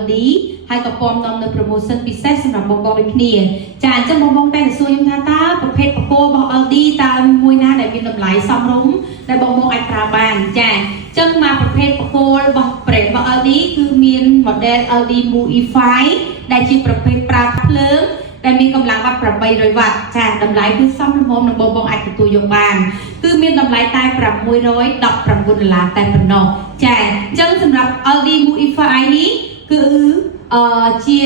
LD ហើយក៏ពំនាំនៅ promotion ពិសេសសម្រាប់បងៗដូចគ្នាចាអញ្ចឹងបងៗតែសួរខ្ញុំថាតើប្រភេទបកគោរបស់ LD តើមួយណាដែលមានតម្លៃសមរម្យដែលបងៗអាចប្រើបានចាអញ្ចឹងមកប្រភេទបកគោរបស់ប្រេងរបស់ LD គឺមាន model LD MUI5 ដែលជាប្រភេទប្រើភ្លើងដែលមានកម្លាំងវ៉ាត់800វ៉ាត់ចាតម្លៃគឺសមរម្យនឹងបងអាចទទួលយកបានគឺមានតម្លៃតែ$619តែប៉ុណ្ណោះចាអញ្ចឹងសម្រាប់ LD MUI5 នេះគឺជា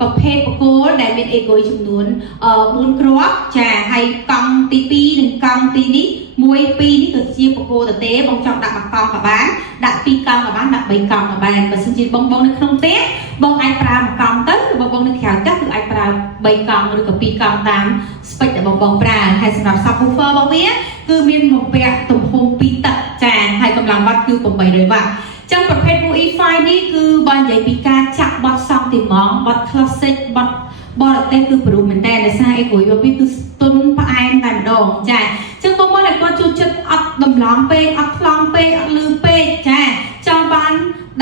ប្រភេទបកគោដែលមានអេកុយចំនួន4គ្រាប់ចាហើយកង់ទី2និងកង់ទីនេះ1 2នេះគឺជាបកគោតទេបងចង់ដាក់មួយកង់ក៏បានដាក់2កង់ក៏បានដាក់3កង់ក៏បានបើសិនជាបងនៅក្នុងផ្ទះបងអាចប្រើមួយកង់ទៅបងនៅក្រៅផ្ទះគឺអាចប្រើ3កង់ឬក៏2កង់តាម spec ដែលបងប្រើហើយសម្រាប់ subwoofer របស់វាគឺមានបំពាក់ទំហំ2តឹកចាហើយកម្លាំងវ៉ាត់គឺ800វ៉ាត់ចឹងប្រភេទ MUI5 នេះគឺបើនិយាយពីការចាក់បត់សង់ទីម៉ងបត់ classic បត់បរទេសគឺព្រោះមែនតើដោយសារអីព្រោះវាគឺស្ទន់ផ្អែមតែម្ដងចាចឹងបងប្អូនតែគាត់ចូលចិត្តអត់ដំឡងពេកអត់ខ្លងពេកអត់លឺពេកចាចង់បាន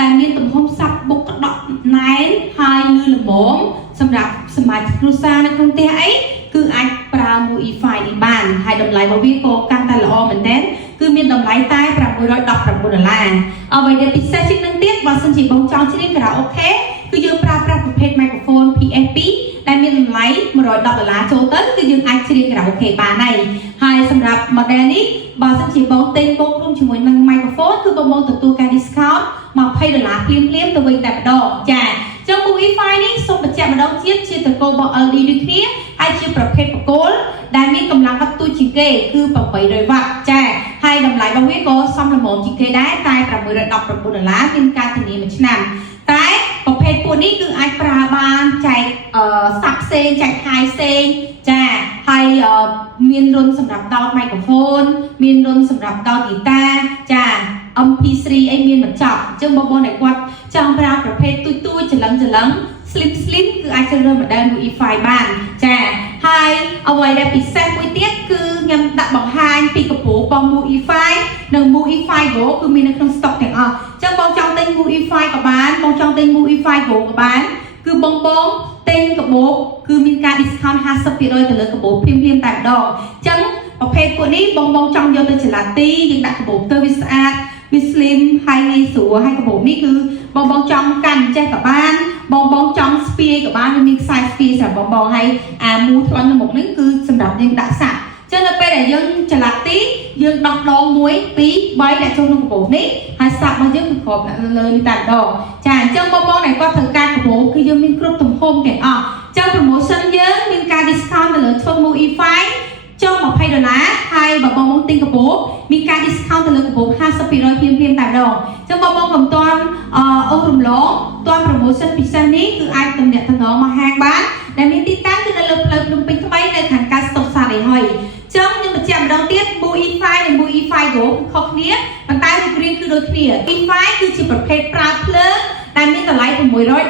ដែលមានទំហំសាប់បុកក្តក់ណែនហើយលឺល្មមសម្រាប់សមាជិកគ្រួសារនៅក្នុងផ្ទះអីគឺអាចប្រើ MUI5 នេះបានហើយតម្លៃរបស់វាក៏កាន់តែល្អមែនទែនគឺមានតម្លៃតែ$619អ្វីដែលពិសេសជាងនឹងទៀតបើសិនជាបងចង់ច្រៀងខារ៉ាអូខេគឺយើងប្រើប្រាស់ប្រភេទ microphone PS2 ដែលមានតម្លៃ$110ចូលទៅគឺយើងអាចច្រៀងខារ៉ាអូខេបានហើយសម្រាប់ model នេះបើសិនជាបងទិញបូករួមជាមួយនឹង microphone គឺបងទទួលការ discount $20ភ្លាមទៅវិញតែម្ដងចាចឹង MUI5 នេះសូមបញ្ជាក់ម្ដងទៀតជាតកូលរបស់ LD ដូចគ្នាហើយជាប្រភេទបកគោលដែលមានកម្លាំងវ៉ាត់ទូជាងគេគឺ800វ៉ាត់ចាហើយតម្លៃរបស់វាក៏សមល្មមជាងគេដែរតែ$619មានការធានា1ឆ្នាំតែប្រភេទពួកនេះគឺអាចប្រើបានចែកសាប់ផ្សេងចែកហាយផ្សេងចាហើយមានរុនសម្រាប់ដោត microphone មានរុនសម្រាប់ដោតហ្គីតាចា MP3 អីមានបញ្ចប់អញ្ចឹងបងដែលគាត់ចង់ប្រើប្រភេទទូចច្រឡឹងslim គឺអាចជ្រើសរើស model MUI5 បានចាហើយអ្វីដែលពិសេសមួយទៀតគឺខ្ញុំដាក់បង្ហាញពីកម្ពស់របស់ MUI5 និង MUI5 Go គឺមាននៅក្នុង stock ទាំងអស់អញ្ចឹងបងចង់ទិញ MUI5 ក៏បានបងចង់ទិញ MUI5 Go ក៏បានគឺបងទិញកាបូបគឺមានការ discount 50%ទៅលើកាបូបភ្លាមតែម្ដងអញ្ចឹងប្រភេទពួកនេះបងចង់យកទៅចល័តទីយើងដាក់កាបូបទៅវាស្អាតវា slim ហើយងាយស្រួលហើយកាបូបនេះគឺបងចង់កាន់ចេះក៏បានបងចង់ស្ពាយក៏បានវាមានខ្សែស្ពាយសម្រាប់បងហើយអាមូថ្លឹងនៅមុខនេះគឺសម្រាប់យើងដាក់សាក់ចឹងនៅពេលដែលយើងចល័តទីយើងដោះដង1 2 3ដាក់ចូលក្នុងកាបូបនេះហើយសាក់របស់យើងគឺគ្របដាក់លើនេះតែម្ដងចាអញ្ចឹងបងដែលគាត់ត្រូវការកាបូបគឺយើងមានគ្រប់ទំហំទាំងអស់ចឹង promotion យើងមានការ discount ទៅលើឈុត MUI5 ចុះ$20ហើយបើបងទិញកាបូបមានការ discount ទៅលើកាបូប50%ភ្លាមតែម្ដងចឹងបងមិនទាន់អូសរំលងទាន់ promotion ពិសេសនេះគឺអាចទំនាក់ទំនងមកហាងបានដែលមានទីតាំងគឺនៅលើផ្លូវភ្នំពេញថ្មីនៅខាងកើតស្តុកសារីហើយចឹងខ្ញុំបញ្ជាក់ម្ដងទៀត MUI5 និង MUI5 Go គឺខុសគ្នាប៉ុន្តែរូបរាងគឺដូចគ្នា MUI5 គឺជាប្រភេទប្រើភ្លើងដែលមានតម្លៃ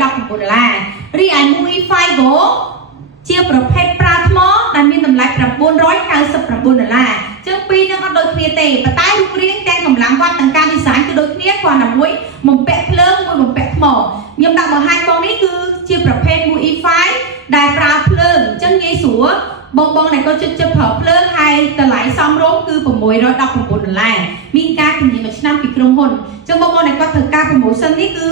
$619រីឯ MUI5 Go ជាប្រភេទប្រើថ្មដែលមានតម្លៃ$999ចឹងពីរនឹងអត់ដូចគ្នាទេប៉ុន្តែរូបរាងទាំងកម្លាំងវ៉ាត់ទាំងការ design គឺដូចគ្នាគ្រាន់តែមួយបំពាក់ភ្លើងមួយបំពាក់ថ្មខ្ញុំដាក់បង្ហាញបងនេះគឺជាប្រភេទ MUI5 ដែលប្រើភ្លើងចឹងងាយស្រួលបងដែលគាត់ចិត្តប្រើភ្លើងហើយតម្លៃសមរម្យគឺ$619មានការធានា1ឆ្នាំពីក្រុមហ៊ុនចឹងបងដែលគាត់ត្រូវការ promotion នេះគឺ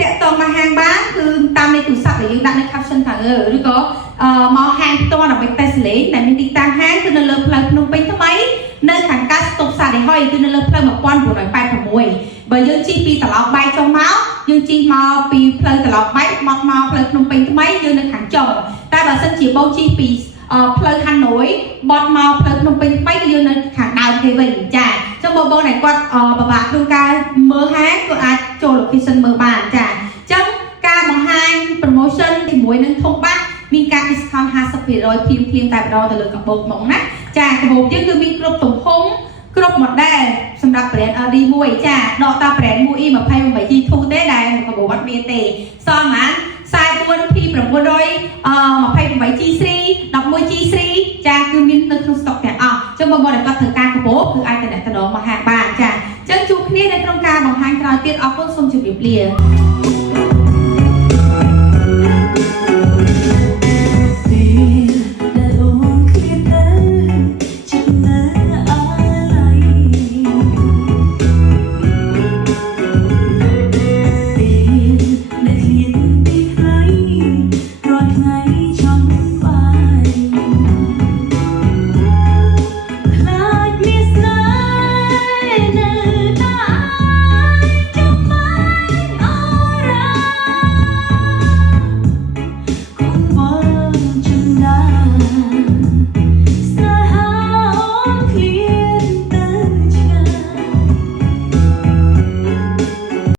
តាក់ទងមកហាងបានគឺតាមលេខទូរស័ព្ទដែលយើងដាក់នៅ caption ខាងលើឬក៏មកហាងផ្ទាល់ដើម្បីតេស្តលេងដែលមានទីតាំងហាងគឺនៅលើផ្លូវភ្នំពេញថ្មីនៅខាងកើតស្តុកសារីហុយគឺនៅលើផ្លូវ1986បើយើងជិះពីត្រឡោកបែកចុះមកយើងជិះមកពីផ្លូវត្រឡោកបែកមកផ្លូវភ្នំពេញថ្មីយើងនៅខាងចុងតែបើសិនជាបងជិះពីផ្លូវហាណូយបត់មកផ្លូវភ្នំពេញថ្មីគឺយើងនៅខាងដើមគេវិញចាអញ្ចឹងបងដែលគាត់ពិបាកក្នុងការមើលហាងក៏អាចចូល location មើលបានចាអញ្ចឹងការបង្ហាញ promotion ជាមួយនឹងធំបាក់មានការ discount 50%ភ្លាមតែម្ដងទៅលើកាបូបមកណាចាកាបូបយើងគឺមានគ្រប់ទំហំគ្រប់ model សម្រាប់ brand LD មួយចាដកតា brand MUI 28G2 ទេដែលកាបូបអត់មានទេសល់ហ្មង44 P928G3 11G3 ចាគឺមាននៅក្នុង stock ទាំងអស់ចឹងបងដែលគាត់ត្រូវការកាបូបគឺអាចតំណមកហាងបានចាចឹងជួបគ្នានៅក្នុងការបង្ហាញក្រោយទៀតអរគុណសូមជម្រាបលា